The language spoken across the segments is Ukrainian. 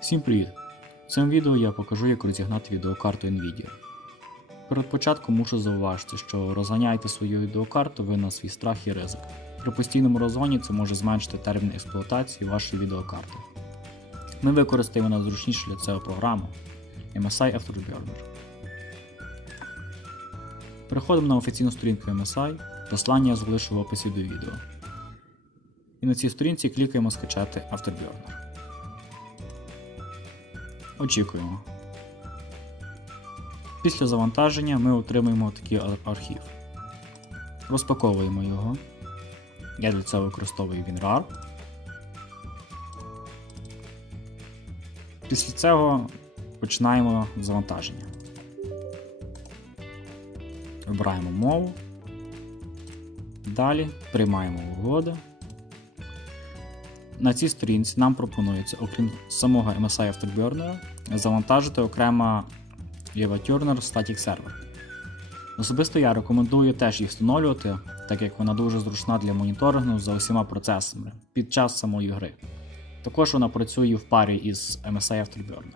Всім привіт! В цьому відео я покажу, як розігнати відеокарту Nvidia. Перед початком мушу зауважити, що розганяєте свою відеокарту ви на свій страх і ризик. При постійному розгоні це може зменшити термін експлуатації вашої відеокарти. Ми використаємо найзручніше для цього програму MSI Afterburner. Переходимо на офіційну сторінку MSI, послання залишу в описі до відео. І на цій сторінці клікаємо скачати Afterburner. Очікуємо. Після завантаження ми отримуємо такий архів. Розпаковуємо його. Я для цього використовую WinRAR. Після цього починаємо завантаження. Вибираємо мову. Далі приймаємо угоди. На цій сторінці нам пропонується, окрім самого MSI Afterburner, завантажити окремо Eva Turner Static Server. Особисто я рекомендую теж їх встановлювати, так як вона дуже зручна для моніторингу за усіма процесами під час самої гри. Також вона працює в парі із MSI Afterburner.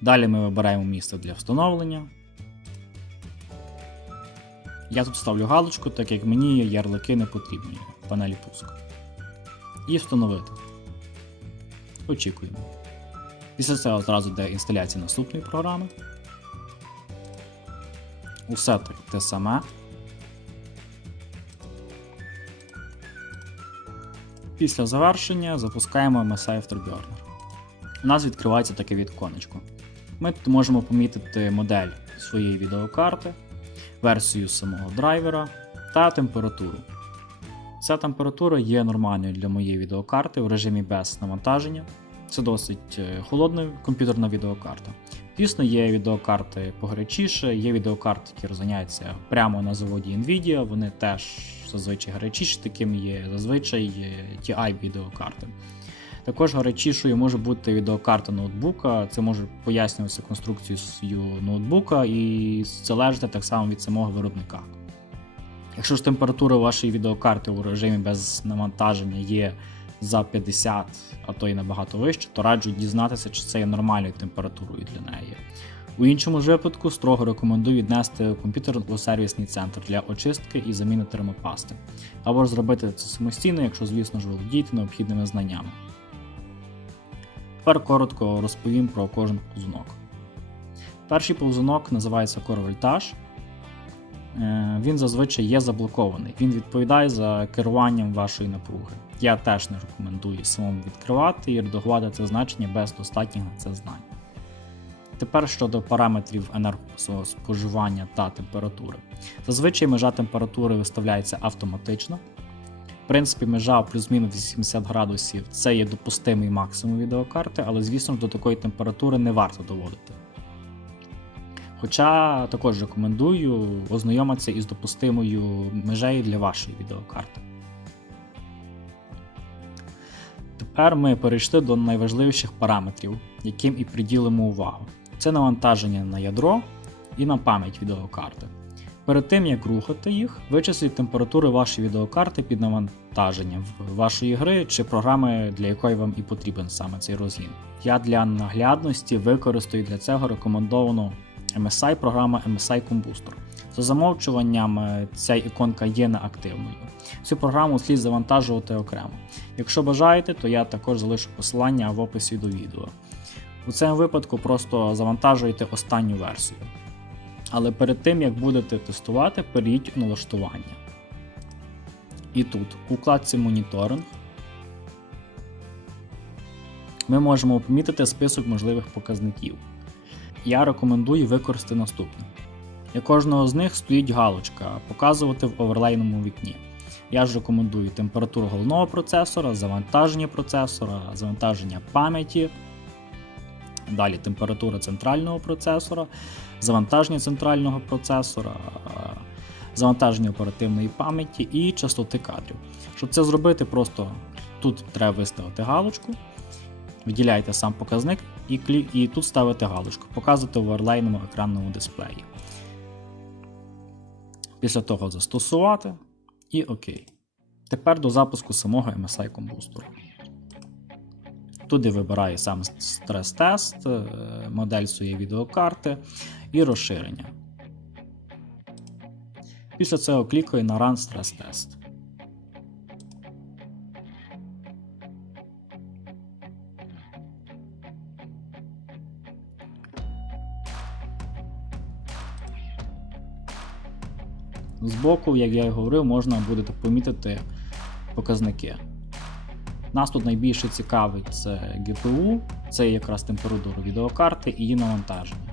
Далі ми вибираємо місце для встановлення. Я тут ставлю галочку, так як мені ярлики не потрібні в панелі пуску і встановити. Очікуємо. Після цього одразу йде інсталяція наступної програми. Усе те саме. Після завершення запускаємо MSI Afterburner. У нас відкривається таке віконечко. Ми тут можемо помітити модель своєї відеокарти, версію самого драйвера та температуру. Ця температура є нормальною для моєї відеокарти в режимі без навантаження. Це досить е, холодна комп'ютерна відеокарта. Звісно, є відеокарти погорячіше, є відеокарти, які розганяються прямо на заводі Nvidia, вони теж зазвичай гарячіші, таким є зазвичай є TI відеокарти. Також гарячішою може бути відеокарта ноутбука, це може пояснюватися конструкцією ноутбука і залежати так само від самого виробника. Якщо ж температура вашої відеокарти у режимі без навантаження є за 50, а то й набагато вище, то раджу дізнатися, чи це є нормальною температурою для неї. У іншому ж випадку строго рекомендую віднести комп'ютер у сервісний центр для очистки і заміни термопасти, або ж зробити це самостійно, якщо, звісно ж, володієте необхідними знаннями. Тепер коротко розповім про кожен повзунок. Перший повзунок називається Voltage. Е, він зазвичай є заблокований. Він відповідає за керуванням вашої напруги. Я теж не рекомендую самому відкривати і редагувати це значення без достатніх на це знань. Тепер щодо параметрів енергоспоживання та температури. Зазвичай межа температури виставляється автоматично. В принципі, межа плюс-мінус 80 градусів це є допустимий максимум відеокарти, але звісно до такої температури не варто доводити. Хоча також рекомендую ознайомитися із допустимою межею для вашої відеокарти. Тепер ми перейшли до найважливіших параметрів, яким і приділимо увагу. Це навантаження на ядро і на пам'ять відеокарти. Перед тим як рухати їх, вичисліть температури вашої відеокарти під навантаженням вашої гри чи програми, для якої вам і потрібен саме цей розгін. Я для наглядності використаю для цього рекомендовану MSI програма MSI Combustor. За замовчуванням е, ця іконка є неактивною. Цю програму слід завантажувати окремо. Якщо бажаєте, то я також залишу посилання в описі до відео. У цьому випадку просто завантажуєте останню версію. Але перед тим як будете тестувати, перейдіть у налаштування. І тут, у вкладці моніторинг, ми можемо помітити список можливих показників. Я рекомендую використати наступне. Для кожного з них стоїть галочка Показувати в оверлейному вікні. Я ж рекомендую температуру головного процесора, завантаження процесора, завантаження пам'яті, далі температура центрального процесора, завантаження центрального процесора, завантаження оперативної пам'яті і частоти кадрів. Щоб це зробити, просто тут треба виставити галочку, виділяєте сам показник і, клі... і тут ставите галочку, показувати в оверлейному екранному дисплеї. Після того застосувати і ОК. Тепер до запуску самого MSI Combustor. Туди вибираю сам стрес-тест, е, модель своєї відеокарти і розширення. Після цього клікаю на Run Test. Збоку, як я і говорив, можна буде помітити показники. Нас тут найбільше цікавить це GPU, це якраз температура відеокарти і її навантаження.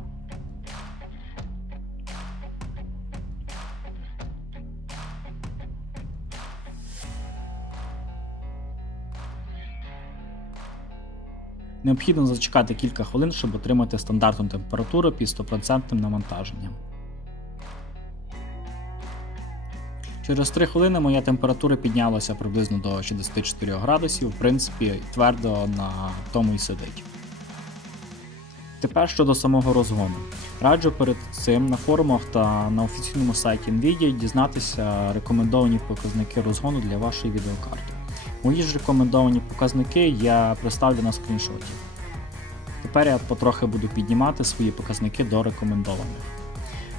Необхідно зачекати кілька хвилин, щоб отримати стандартну температуру під 100% навантаженням. Через 3 хвилини моя температура піднялася приблизно до 64 градусів, в принципі, твердо на тому і сидить. Тепер щодо самого розгону. Раджу перед цим на форумах та на офіційному сайті Nvidia дізнатися рекомендовані показники розгону для вашої відеокарти. Мої ж рекомендовані показники я представлю на скріншоті. Тепер я потрохи буду піднімати свої показники до рекомендованих.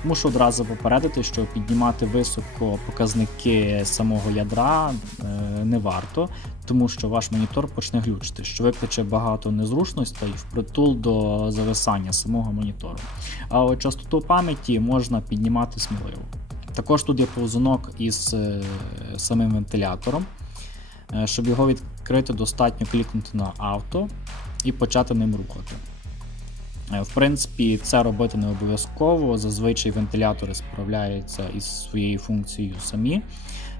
Мушу одразу попередити, що піднімати високо показники самого ядра е, не варто, тому що ваш монітор почне глючити, що викличе багато незручностей впритул до зависання самого монітору. А от частоту пам'яті можна піднімати сміливо. Також тут є повзунок із е, самим вентилятором. Е, Щоб його відкрити, достатньо клікнути на авто і почати ним рухати. Е, В принципі, це робити не обов'язково. Зазвичай вентилятори справляються із своєю функцією самі.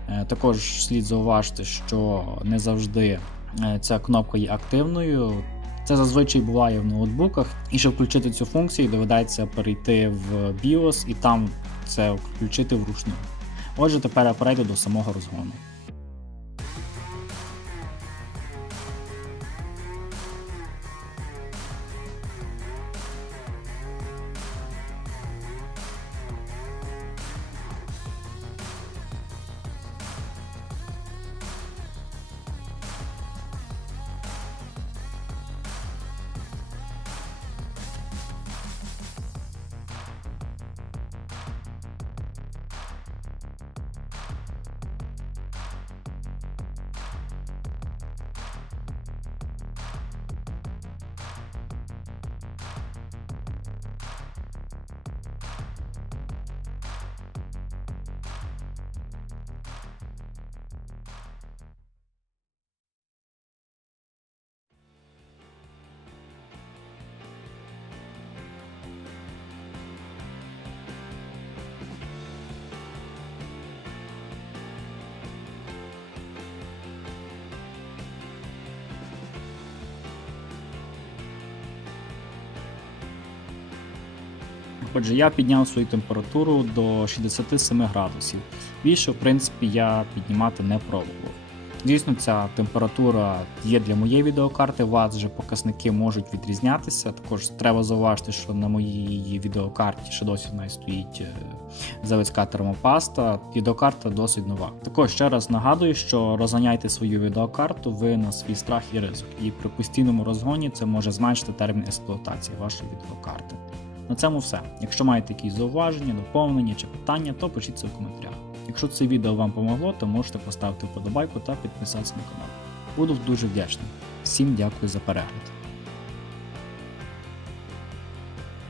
Е, Також слід зауважити, що не завжди е, ця кнопка є активною. Це зазвичай буває в ноутбуках, і щоб включити цю функцію, доведеться перейти в BIOS і там це включити вручну. Отже, тепер я перейду до самого розгону. Отже, я підняв свою температуру до 67 градусів. Більше, в принципі, я піднімати не пробував. Дійсно, ця температура є для моєї відеокарти, у вас вже показники можуть відрізнятися. Також треба зауважити, що на моїй відеокарті ще досі в неї стоїть е, заводська термопаста. Відеокарта досить нова. Також ще раз нагадую, що розганяйте свою відеокарту ви на свій страх і ризик. І при постійному розгоні це може зменшити термін експлуатації вашої відеокарти. На цьому все. Якщо маєте якісь зауваження, доповнення чи питання, то пишіть це в коментарях. Якщо це відео вам помогло, то можете поставити вподобайку та підписатися на канал. Буду дуже вдячний. Всім дякую за перегляд.